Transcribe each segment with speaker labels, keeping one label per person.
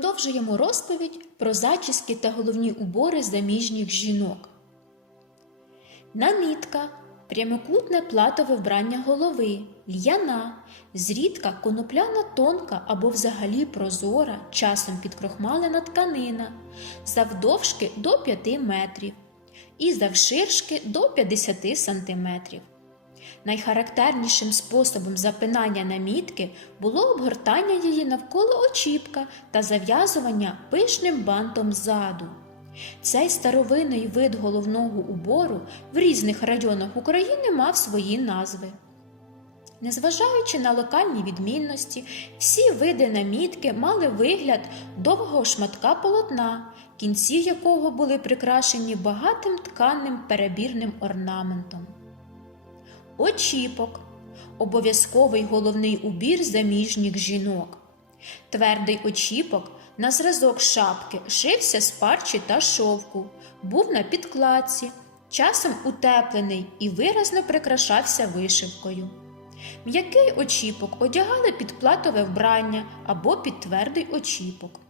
Speaker 1: Продовжуємо розповідь про зачіски та головні убори заміжніх жінок. Намітка прямокутне платове вбрання голови, л'яна, зрідка конопляна тонка або взагалі прозора, часом підкрохмалена тканина, завдовжки до 5 метрів і завширшки до 50 сантиметрів. Найхарактернішим способом запинання намітки було обгортання її навколо очіпка та зав'язування пишним бантом ззаду. Цей старовинний вид головного убору в різних районах України мав свої назви. Незважаючи на локальні відмінності, всі види намітки мали вигляд довгого шматка полотна, кінці якого були прикрашені багатим тканним перебірним орнаментом. Очіпок обов'язковий головний убір заміжніх жінок. Твердий очіпок на зразок шапки шився з парчі та шовку, був на підкладці, часом утеплений і виразно прикрашався вишивкою. М'який очіпок одягали під платове вбрання або під твердий очіпок.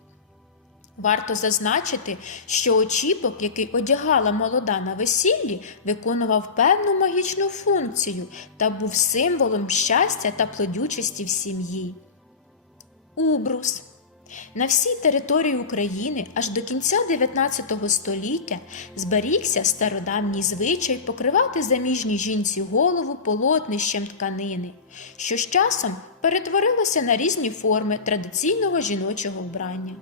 Speaker 1: Варто зазначити, що очіпок, який одягала молода на весіллі, виконував певну магічну функцію та був символом щастя та плодючості в сім'ї. Убрус на всій території України аж до кінця 19 століття зберігся стародавній звичай покривати заміжній жінці голову полотнищем тканини, що з часом перетворилося на різні форми традиційного жіночого вбрання.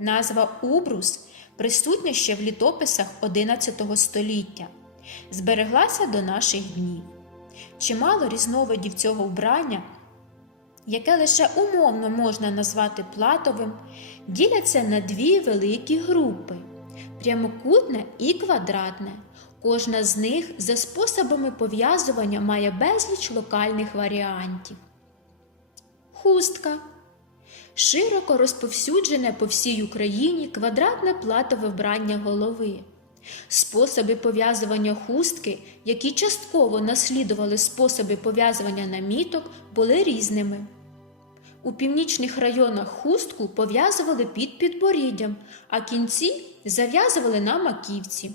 Speaker 1: Назва Убрус присутня ще в літописах XI століття, збереглася до наших днів. Чимало різновидів цього вбрання, яке лише умовно можна назвати платовим, діляться на дві великі групи прямокутне і квадратне. Кожна з них за способами пов'язування має безліч локальних варіантів. Хустка широко розповсюджене по всій Україні квадратне платове вбрання голови. Способи пов'язування хустки, які частково наслідували способи пов'язування наміток, були різними. У північних районах хустку пов'язували під підборіддям, а кінці зав'язували на маківці.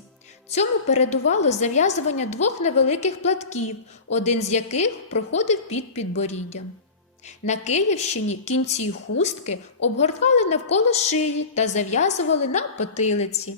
Speaker 1: Цьому передувало зав'язування двох невеликих платків, один з яких проходив під підборіддям. На Київщині кінці хустки обгортали навколо шиї та зав'язували на потилиці.